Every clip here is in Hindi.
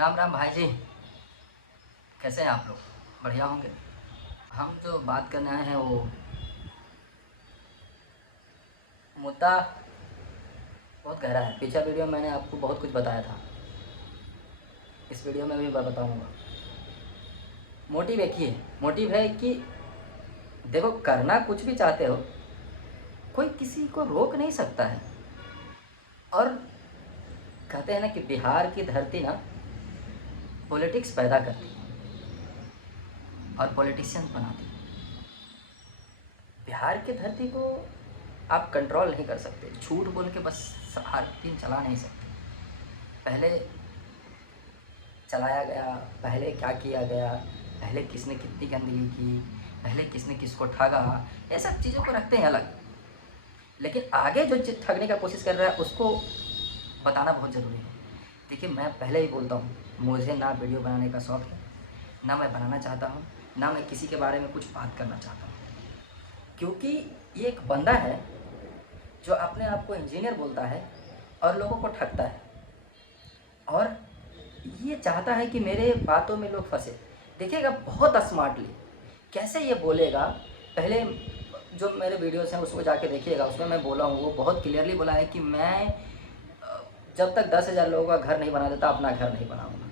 राम राम भाई जी। कैसे हैं आप लोग? बढ़िया होंगे। हम जो बात करने आए हैं वो मुद्दा बहुत गहरा है। पिछला वीडियो में मैंने आपको बहुत कुछ बताया था, इस वीडियो में भी बताऊंगा। मोटिव एक ही है। मोटिव है कि देखो, करना कुछ भी चाहते हो, कोई किसी को रोक नहीं सकता है। और कहते हैं ना कि बिहार की धरती ना पॉलिटिक्स पैदा करती है और पॉलिटिशियंस बनाती है। बिहार की धरती को आप कंट्रोल नहीं कर सकते। झूठ बोल के बस हर दिन चला नहीं सकते। पहले चलाया गया, पहले क्या किया गया, पहले किसने कितनी गंदगी की, पहले किसने किसको ठगा, ये सब चीज़ों को रखते हैं अलग। लेकिन आगे जो ठगने का कोशिश कर रहा है उसको बताना बहुत ज़रूरी है। देखिए, मैं पहले ही बोलता हूँ, मुझे ना वीडियो बनाने का शौक़ है, ना मैं बनाना चाहता हूँ, ना मैं किसी के बारे में कुछ बात करना चाहता हूँ। क्योंकि ये एक बंदा है जो अपने आप को इंजीनियर बोलता है और लोगों को ठगता है, और ये चाहता है कि मेरे बातों में लोग फंसे। देखिएगा बहुत स्मार्टली कैसे ये बोलेगा। पहले जो मेरे वीडियोस हैं उसको जाके देखिएगा, उसमें मैं बोला हूँ, वो बहुत क्लियरली बोला है कि मैं जब तक 10,000 लोगों का घर नहीं बना देता अपना घर नहीं बनाऊँगा।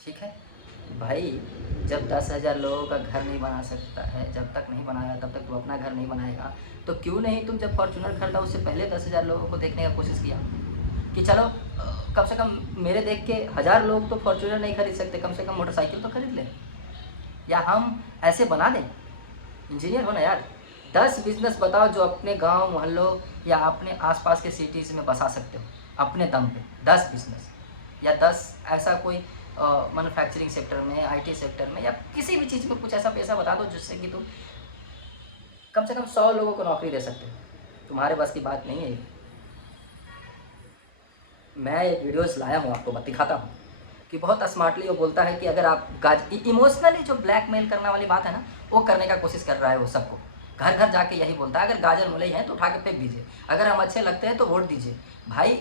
ठीक है भाई, जब 10,000 लोगों का घर नहीं बना सकता है, जब तक नहीं बनाया तब तक तू अपना घर नहीं बनाएगा, तो क्यों नहीं तुम जब फॉर्चूनर खरीदा उससे पहले 10,000 लोगों को देखने का कोशिश किया कि चलो कम से कम मेरे देख के 1000 लोग तो फॉर्चूनर नहीं खरीद सकते, कम से कम मोटरसाइकिल तो खरीद लें, या हम ऐसे बना दें। इंजीनियर हो ना यार। 10 बिजनेस बताओ जो अपने गांव मोहल्लों या अपने आसपास के सिटीज़ में बसा सकते हो अपने दम पे। 10 बिजनेस या 10 ऐसा कोई मैन्युफैक्चरिंग सेक्टर में, आईटी सेक्टर में, या किसी भी चीज़ में कुछ ऐसा पैसा बता दो जिससे कि तुम कम से कम 100 लोगों को नौकरी दे सकते हो। तुम्हारे बस की बात नहीं है ये। मैं एक वीडियोस लाया हूँ, आपको दिखाता हूँ कि बहुत स्मार्टली वो बोलता है कि अगर आप इमोशनली जो ब्लैकमेल करने वाली बात है ना, वो करने का कोशिश कर रहा है। वो सबको घर घर जाके यही बोलता है, अगर गाजर मूली हैं तो उठा के फेंक दीजिए, अगर हम अच्छे लगते हैं तो वोट दीजिए। भाई,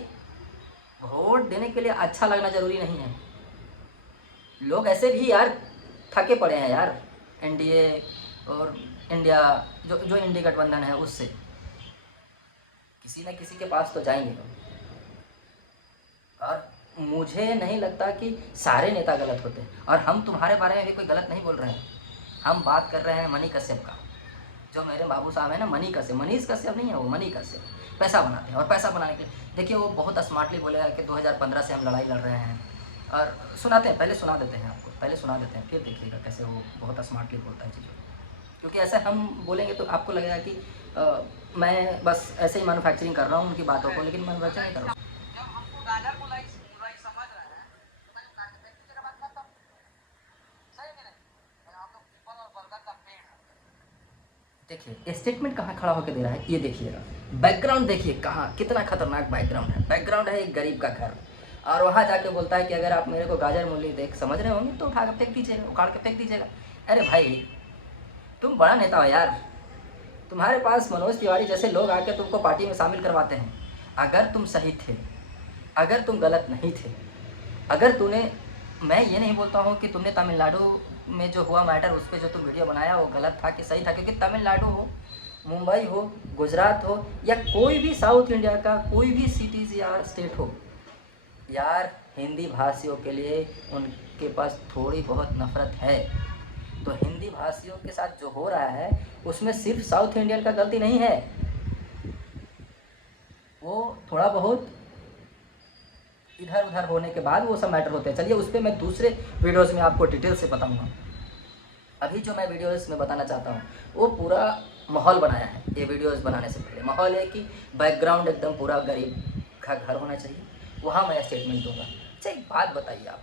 वोट देने के लिए अच्छा लगना ज़रूरी नहीं है। लोग ऐसे भी यार थके पड़े हैं यार, एनडीए और इंडिया जो इंडिया गठबंधन है उससे किसी न किसी के पास तो जाएंगे। और मुझे नहीं लगता कि सारे नेता गलत होते हैं, और हम तुम्हारे बारे में भी कोई गलत नहीं बोल रहे हैं। हम बात कर रहे हैं मनी कश्यप का। जो मेरे बाबू साहब हैं ना, मनी कश्यप, मनीष कश्यप नहीं है वो, मनी कश्यप पैसा बनाते हैं। और पैसा बनाने के लिए देखिए वो बहुत स्मार्टली बोलेगा कि 2015 से हम लड़ाई लड़ रहे हैं। और सुनाते हैं, पहले सुना देते हैं आपको, पहले सुना देते हैं, फिर देखिएगा कैसे वो बहुत स्मार्टली बोलता है चीज़ों को। क्योंकि ऐसे हम बोलेंगे तो आपको लगेगा कि मैं बस ऐसे ही मैन्युफैक्चरिंग कर रहा हूँ उनकी बातों को, लेकिन मैन्युफैक्चरिंग नहीं कर रहा हूँ। देखिए स्टेटमेंट कहाँ खड़ा होकर दे रहा है, ये देखिएगा। बैकग्राउंड देखिए कहाँ, कितना खतरनाक बैकग्राउंड है। बैकग्राउंड है एक गरीब का घर, और वहाँ जाके बोलता है कि अगर आप मेरे को गाजर मूली देख समझ रहे होंगे तो उठा के फेंक दीजिएगा, उखाड़ के फेंक दीजिएगा। अरे भाई, तुम बड़ा नेता हो यार। तुम्हारे पास मनोज तिवारी जैसे लोग आके तुमको पार्टी में शामिल करवाते हैं। अगर तुम सही थे, अगर तुम गलत नहीं थे, अगर तूने, मैं ये नहीं बोलता हूँ कि तुमने तमिलनाडु में जो हुआ मैटर उस पर जो तुम वीडियो बनाया वो गलत था कि सही था, क्योंकि तमिलनाडु हो, मुंबई हो, गुजरात हो, या कोई भी साउथ इंडिया का कोई भी सिटीज़ या स्टेट हो यार, हिंदी भाषियों के लिए उनके पास थोड़ी बहुत नफ़रत है। तो हिंदी भाषियों के साथ जो हो रहा है उसमें सिर्फ साउथ इंडियन का गलती नहीं है, वो थोड़ा बहुत इधर उधर होने के बाद वो सब मैटर होते हैं। चलिए उस पर मैं दूसरे वीडियोस में आपको डिटेल से बताऊंगा। अभी जो मैं वीडियोस में बताना चाहता हूँ वो पूरा माहौल बनाया है। ये वीडियोस बनाने से पहले माहौल है कि बैकग्राउंड एकदम पूरा गरीब का घर होना चाहिए, वहाँ मैं स्टेटमेंट दूंगा। अच्छा एक बात बताइए आप,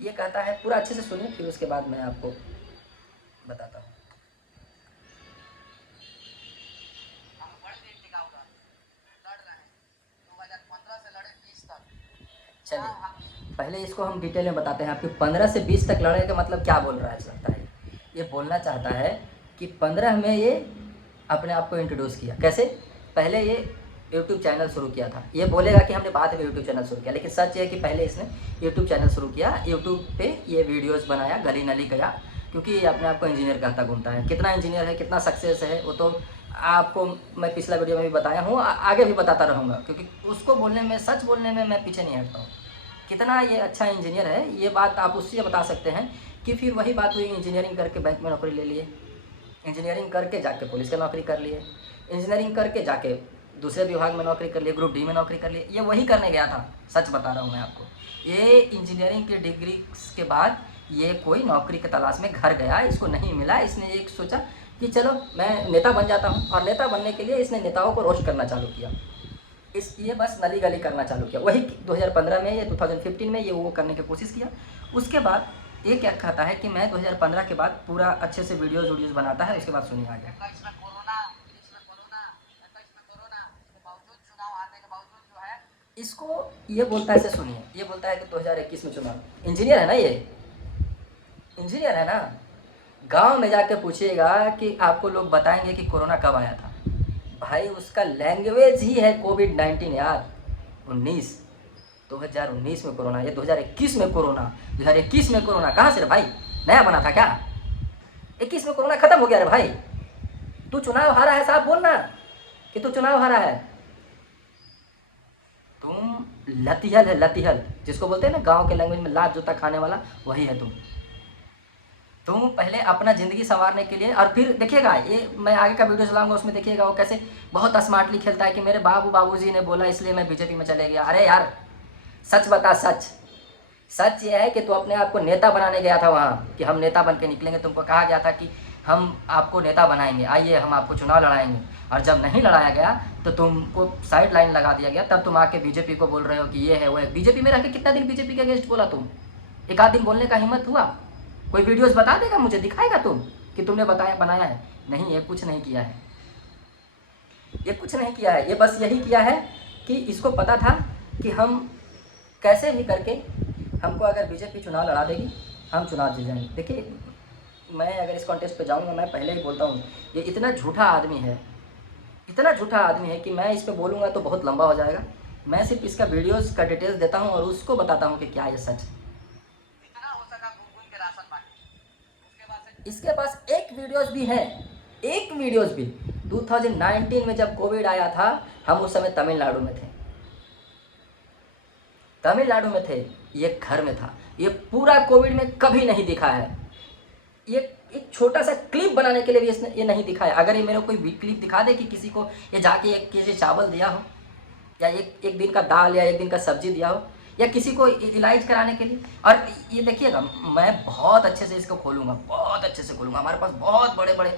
ये कहता है, पूरा अच्छे से सुनिए फिर उसके बाद मैं आपको बताता हूँ। चलिए पहले इसको हम डिटेल में बताते हैं आपके। 15 से 20 तक लड़ने का मतलब क्या बोल रहा है लगता है? ये बोलना चाहता है कि 15 में ये अपने आप को इंट्रोड्यूस किया। कैसे? पहले ये यूट्यूब चैनल शुरू किया था। ये बोलेगा कि हमने बाद में यूट्यूब चैनल शुरू किया, लेकिन सच है कि पहले इसने यूट्यूब चैनल शुरू किया, यूट्यूब पे ये वीडियोस बनाया, गली नली गया, क्योंकि ये अपने आप को इंजीनियर कहता घूमता है। कितना इंजीनियर है, कितना सक्सेस है, वो तो आपको मैं पिछला वीडियो में भी बताया हूँ, आगे भी बताता रहूँगा, क्योंकि उसको बोलने में, सच बोलने में मैं पीछे नहीं हटता हूँ। कितना ये अच्छा इंजीनियर है, ये बात आप उससे बता सकते हैं कि फिर वही बात हुई, इंजीनियरिंग करके बैंक में नौकरी ले लिए, इंजीनियरिंग करके जाके पुलिस की नौकरी कर लिए, इंजीनियरिंग करके जाके दूसरे विभाग में नौकरी कर लिए, ग्रुप डी में नौकरी कर लिए। ये वही करने गया था, सच बता रहा हूँ मैं आपको। ये इंजीनियरिंग की डिग्री के बाद ये कोई नौकरी की तलाश में घर गया, इसको नहीं मिला, इसने एक सोचा कि चलो मैं नेता बन जाता हूँ, और नेता बनने के लिए इसने नेताओं को रोस्ट करना चालू किया, ये बस नली गली करना चालू किया। वही 2015 में या 2015 में ये वो करने की कोशिश किया। उसके बाद ये क्या कहता है कि मैं 2015 के बाद पूरा अच्छे से वीडियोज़ बनाता है। उसके बाद सुनिए आगे। इसको ये बोलता है, ऐसे सुनिए, ये बोलता है कि 2021 में चुनाव, इंजीनियर है ना, ये इंजीनियर है ना, गांव में जाके पूछिएगा कि आपको लोग बताएंगे कि कोरोना कब आया था। भाई उसका लैंग्वेज ही है कोविड-19 यार, 2019 में कोरोना, ये 2021 में कोरोना, 2021 में कोरोना कहाँ से रे भाई, नया बना था क्या? 21 में कोरोना खत्म हो गया रे भाई। तू चुनाव हारा है, साहब बोलना कि तू चुनाव हारा है। तुम लतिहल है, लतिहल जिसको बोलते हैं ना गांव के लैंग्वेज में, लात जूता खाने वाला, वही है तुम पहले अपना ज़िंदगी संवारने के लिए, और फिर देखिएगा, ये मैं आगे का वीडियो चलाऊंगा, उसमें देखिएगा वो कैसे बहुत स्मार्टली खेलता है कि मेरे बाबूजी ने बोला इसलिए मैं बीजेपी में चले गया। अरे यार सच बता, सच ये है कि तू अपने आप को नेता बनाने गया था वहाँ, कि हम नेता बन के निकलेंगे। तुमको कहा गया था कि हम आपको नेता बनाएंगे, आइए हम आपको चुनाव लड़ाएंगे, और जब नहीं लड़ाया गया तो तुमको साइड लाइन लगा दिया गया। तब तुम आके बीजेपी को बोल रहे हो कि ये है वो है। बीजेपी में रह के कितना दिन बीजेपी के अगेंस्ट बोला तुम? एक आध दिन बोलने का हिम्मत हुआ? कोई वीडियोस बता देगा मुझे, दिखाएगा तुम कि तुमने बनाया है? नहीं, ये कुछ नहीं किया है, ये कुछ नहीं किया है। ये बस यही किया है कि इसको पता था कि हम कैसे भी करके, हमको अगर बीजेपी चुनाव लड़ा देगी, हम चुनाव जीत जाएंगे। देखिए, मैं अगर इस कॉन्टेस्ट पे जाऊंगा, मैं पहले ही बोलता हूँ, ये इतना झूठा आदमी है, इतना झूठा आदमी है कि मैं इस पर बोलूँगा तो बहुत लंबा हो जाएगा। मैं सिर्फ इसका वीडियोज़ का डिटेल्स देता हूँ और उसको बताता हूँ कि क्या ये सच। इसके पास एक वीडियोस भी है, एक वीडियोस भी। 2019 में जब कोविड आया था, हम उस समय तमिलनाडु में थे, तमिलनाडु में थे, ये घर में था। ये पूरा कोविड में कभी नहीं दिखा है। ये एक छोटा सा क्लिप बनाने के लिए भी इसने ये नहीं दिखाया। अगर ये मेरे को कोई क्लिप दिखा दे कि किसी को ये जाके 1 केजी चावल दिया हो, या एक दिन का दाल या 1 दिन का सब्जी दिया हो, या किसी को इलाज कराने के लिए। और ये देखिएगा, मैं बहुत अच्छे से इसको खोलूँगा, बहुत अच्छे से खोलूँगा। हमारे पास बहुत बड़े बड़े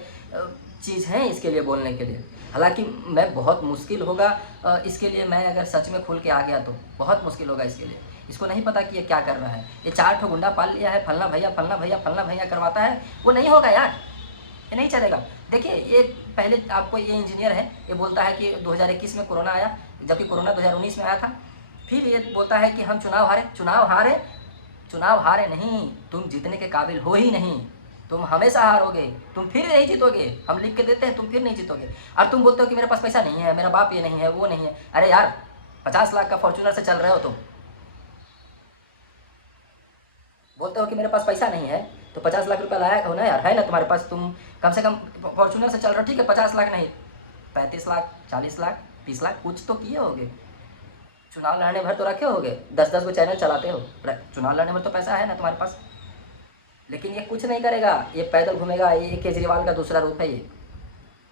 चीज़ हैं इसके लिए बोलने के लिए। हालांकि मैं बहुत मुश्किल होगा इसके लिए, मैं अगर सच में खुल के आ गया तो बहुत मुश्किल होगा इसके लिए। इसको नहीं पता कि ये क्या कर रहा है। ये 4 ठो गुंडा पाल लिया है, फलना भैया फलना भैया फलना भैया करवाता है। वो नहीं होगा यार, ये नहीं चलेगा। देखिए, ये पहले आपको, ये इंजीनियर है, ये बोलता है कि 2021 में कोरोना आया, जबकि कोरोना 2019 में आया था। फिर ये बोलता है कि हम चुनाव हारे नहीं, तुम जीतने के काबिल हो ही नहीं, तुम हमेशा हारोगे, तुम फिर नहीं जीतोगे। हम लिख के देते हैं, तुम फिर नहीं जीतोगे। और तुम बोलते हो कि मेरे पास पैसा नहीं है, मेरा बाप ये नहीं है, वो नहीं है। अरे यार, 50 लाख का फॉर्च्यूनर से चल रहे हो तुम, बोलते हो कि मेरे पास पैसा नहीं है, तो 50 लाख रुपया लाया हो ना यार, है ना तुम्हारे पास? तुम कम से कम फॉर्च्यूनर से चल रहे हो, ठीक है, 50 लाख नहीं, 35 लाख, 40 लाख, 30 लाख कुछ तो किए होगे। चुनाव लड़ने भर तो रखे होगे, 10-10 को चैनल चलाते हो, चुनाव लड़ने भर तो पैसा है ना तुम्हारे पास। लेकिन ये कुछ नहीं करेगा, ये पैदल घूमेगा। ये केजरीवाल का दूसरा रूप है। ये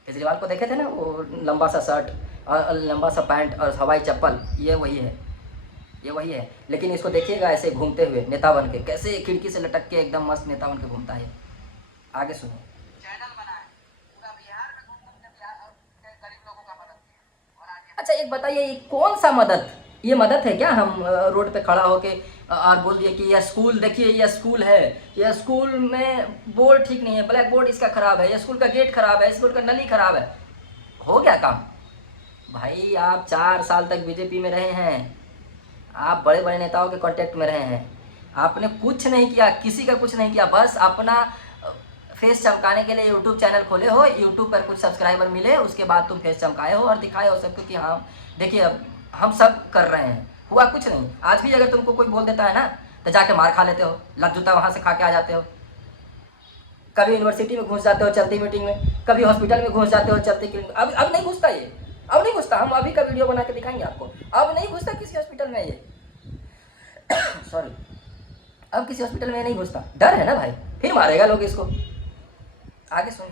केजरीवाल को देखे थे ना, वो लंबा सा शर्ट और लंबा सा पैंट और हवाई चप्पल, ये वही है, ये वही है। लेकिन इसको देखिएगा ऐसे घूमते हुए नेता बन के, कैसे खिड़की से लटक के एकदम मस्त नेता बन के घूमता है। आगे सुनो। चैनल बना है, पूरा बिहार में घूम घूम के बिहार और गरीब लोगों का मदद किया। अच्छा, एक बताइए, ये कौन सा मदद? ये मदद है क्या? हम रोड पे खड़ा होके और बोल दिए कि यह स्कूल देखिए, यह स्कूल है, यह स्कूल में बोर्ड ठीक नहीं है, ब्लैक बोर्ड इसका ख़राब है, यह स्कूल का गेट ख़राब है, स्कूल का नली ख़राब है, हो गया काम? भाई आप 4 साल तक बीजेपी में रहे हैं, आप बड़े बड़े नेताओं के कांटेक्ट में रहे हैं, आपने कुछ नहीं किया, किसी का कुछ नहीं किया, बस अपना फेस चमकाने के लिए यूट्यूब चैनल खोले हो, यूट्यूब पर कुछ सब्सक्राइबर मिले, उसके बाद तुम फेस चमकाए हो और दिखाए हो सबको कि हाँ देखिए अब हम सब कर रहे हैं। हुआ कुछ नहीं। आज भी अगर तुमको कोई बोल देता है ना तो जाके मार खा लेते हो, लत जूता वहाँ से खा के आ जाते हो। कभी यूनिवर्सिटी में घुस जाते हो चलती मीटिंग में, कभी हॉस्पिटल में घुस जाते हो चलती क्लिनिक। अब नहीं घुसता ये, अब नहीं घुसता। हम अभी का वीडियो बना के दिखाएंगे आपको। अब नहीं घुसता किसी हॉस्पिटल में ये सॉरी, अब किसी हॉस्पिटल में नहीं घुसता। डर है ना भाई, फिर मारेगा लोग इसको। आगे सुनिए।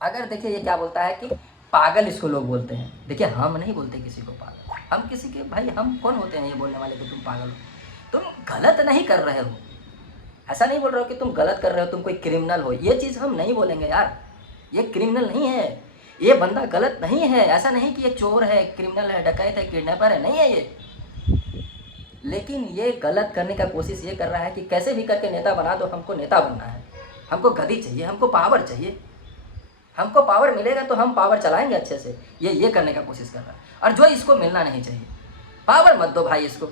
अगर देखिए ये क्या बोलता है कि पागल इसको लोग बोलते हैं। देखिए हम नहीं बोलते किसी को पागल, हम किसी के भाई हम कौन होते हैं ये बोलने वाले कि तुम पागल हो। तुम गलत नहीं कर रहे हो, ऐसा नहीं बोल रहे हो कि तुम गलत कर रहे हो, तुम कोई क्रिमिनल हो, ये चीज़ हम नहीं बोलेंगे यार। ये क्रिमिनल नहीं है, ये बंदा गलत नहीं है। ऐसा नहीं कि ये चोर है, क्रिमिनल है, डकैत है, किडनैपर है, नहीं है ये। लेकिन ये गलत करने का कोशिश ये कर रहा है कि कैसे भी करके नेता बना दो, हमको नेता बनना है, हमको गद्दी चाहिए, हमको पावर चाहिए, हमको पावर मिलेगा तो हम पावर चलाएंगे अच्छे से। ये करने का कोशिश कर रहा है, और जो इसको मिलना नहीं चाहिए। पावर मत दो भाई इसको,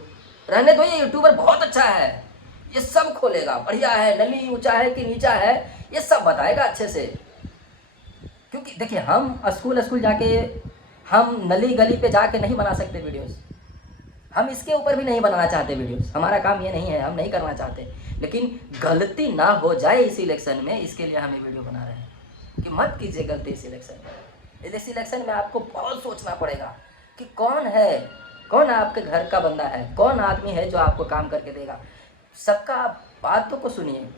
रहने दो। ये यूट्यूबर बहुत अच्छा है, ये सब खोलेगा, बढ़िया है, नली ऊंचा है कि नीचा है ये सब बताएगा अच्छे से। क्योंकि देखिए हम स्कूल जाके, हम नली गली पे जाके नहीं बना सकते वीडियोस, हम इसके ऊपर भी नहीं बनाना चाहते वीडियोस। हमारा काम ये नहीं है, हम नहीं करना चाहते। लेकिन गलती ना हो जाए इस इलेक्शन में, इसके लिए हम ये वीडियो बना रहे हैं कि मत कीजिए गलती इस इलेक्शन में। इस इलेक्शन में आपको बहुत सोचना पड़ेगा कि कौन है, कौन आपके घर का बंदा है, कौन आदमी है जो आपको काम करके देगा। सबका बातों को सुनिए,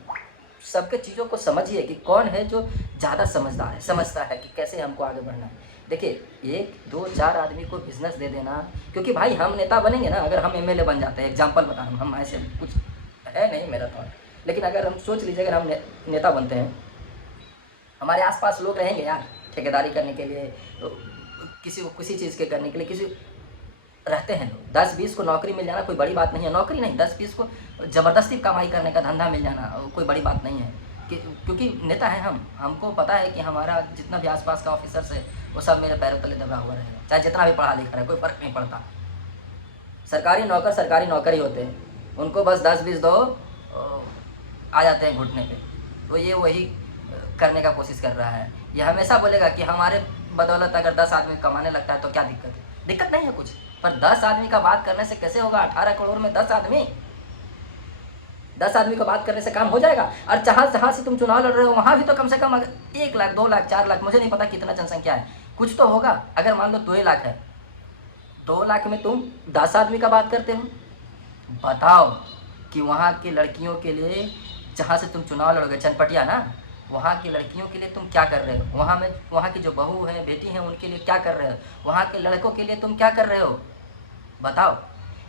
सबके चीज़ों को समझिए कि कौन है जो ज़्यादा समझदार है, समझता है कि कैसे हमको आगे बढ़ना है। देखिए 1 2 4 आदमी को बिजनेस दे देना, क्योंकि भाई हम नेता बनेंगे ना, अगर हम एमएलए बन जाते हैं, एग्जाम्पल बता रहा हूँ, हम ऐसे कुछ है नहीं मेरा थॉट, लेकिन अगर हम सोच लीजिए अगर हम नेता बनते हैं, हमारे आसपास लोग रहेंगे यार ठेकेदारी करने के लिए, किसी को किसी चीज़ के करने के लिए, किसी रहते हैं लोग। 10-20 को नौकरी मिल जाना कोई बड़ी बात नहीं है, नौकरी नहीं, 10-20 को ज़बरदस्ती कमाई करने का धंधा मिल जाना कोई बड़ी बात नहीं है। क्योंकि नेता है हम, हमको पता है कि हमारा जितना भी आसपास का ऑफिसर्स है वो सब मेरे पैरों तले दबा हुआ रहेगा, चाहे जितना भी पढ़ा लिखा है, कोई फ़र्क नहीं पड़ता। सरकारी नौकर ही होते हैं, उनको बस 10-20 दो आ जाते हैं घुटने पे। तो ये वही करने का कोशिश कर रहा है। ये हमेशा बोलेगा कि हमारे बदौलत अगर 10 आदमी कमाने लगता है तो क्या दिक्कत है। दिक्कत नहीं है कुछ, पर 10 आदमी का बात करने से कैसे होगा। 18 करोड़ में 10 आदमी को बात करने से काम हो जाएगा। और जहाँ से तुम चुनाव लड़ रहे हो वहाँ भी तो कम से कम 1 लाख 2 लाख 4 लाख, मुझे नहीं पता कितना जनसंख्या है, कुछ तो होगा। अगर मान लो 2 लाख है, 2 लाख में तुम 10 आदमी का बात करते हो। बताओ कि वहाँ की लड़कियों के लिए, जहाँ से तुम चुनाव लड़ोगे, चनपटिया ना, वहाँ की लड़कियों के लिए तुम क्या कर रहे हो, वहाँ की जो बहू है, बेटी है, उनके लिए क्या कर रहे हो, वहाँ के लड़कों के लिए तुम क्या कर रहे हो, बताओ।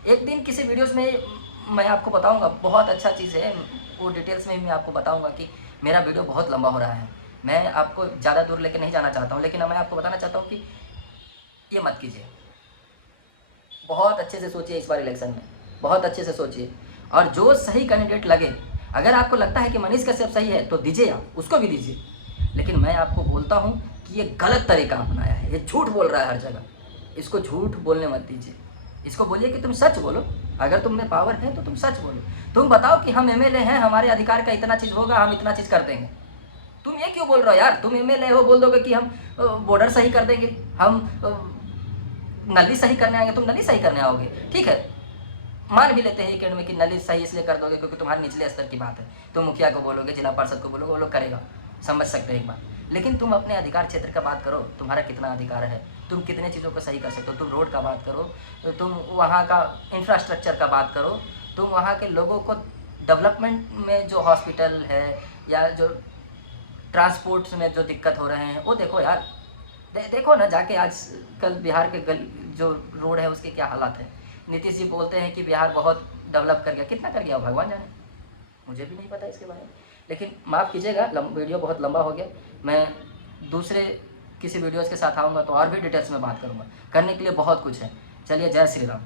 एक दिन किसी वीडियोस में मैं आपको बताऊंगा, बहुत अच्छा चीज़ है वो, डिटेल्स में भी मैं आपको बताऊंगा कि मेरा वीडियो बहुत लंबा हो रहा है, मैं आपको ज़्यादा दूर लेके नहीं जाना चाहता हूँ, लेकिन मैं आपको बताना चाहता हूँ कि ये मत कीजिए। बहुत अच्छे से सोचिए इस बार इलेक्शन में, बहुत अच्छे से सोचिए, और जो सही कैंडिडेट लगे, अगर आपको लगता है कि मनीष कश्यप सही है तो दीजिए, आप उसको भी दीजिए। लेकिन मैं आपको बोलता हूँ कि ये गलत तरीका अपनाया है, ये झूठ बोल रहा है हर जगह, इसको झूठ बोलने मत दीजिए। इसको बोलिए कि तुम सच बोलो, अगर तुम में पावर है तो तुम सच बोलो। तुम बताओ कि हम एमएलए हैं, हमारे अधिकार का इतना चीज़ होगा, हम इतना चीज़ कर देंगे। तुम ये क्यों बोल रहे हो यार, तुम एमएलए हो, बोल दोगे कि हम बॉर्डर सही कर देंगे, हम नली सही करने आएंगे। तुम नली सही करने आओगे, ठीक है, मान भी लेते हैं एक में कि नली सही इसलिए कर दोगे क्योंकि तुम्हारे निचले स्तर की बात है, तुम मुखिया को बोलोगे, जिला पार्षद को बोलोगे, वो लोग करेगा, समझ सकते हैं एक बात। लेकिन तुम अपने अधिकार क्षेत्र का बात करो, तुम्हारा कितना अधिकार है, तुम कितने चीज़ों को सही कर सकते हो। तुम रोड का बात करो, तो तुम वहाँ का इंफ्रास्ट्रक्चर का बात करो, तुम वहाँ के लोगों को डेवलपमेंट में जो हॉस्पिटल है या जो ट्रांसपोर्ट में जो दिक्कत हो रहे हैं वो देखो यार। देखो ना जाके, आज कल बिहार के जो रोड है उसके क्या हालात है। नीतीश जी बोलते हैं कि बिहार बहुत डेवलप कर गया, कितना कर गया भगवान जाने, मुझे भी नहीं पता इसके बारे में। लेकिन माफ़ कीजिएगा, वीडियो बहुत लंबा हो गया, मैं दूसरे किसी वीडियोज़ के साथ आऊँगा तो और भी डिटेल्स में बात करूँगा, करने के लिए बहुत कुछ है। चलिए, जय श्री राम।